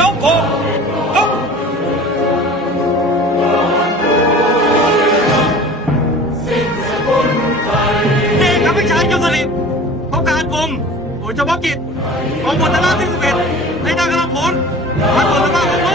ยกอกยกเอกอภิชายยกสลิปต้องการกรมหน่วยเฉพาะกิจของพลทหารที่สิดในทางกำลังพลทั้งหมดสภาพของโ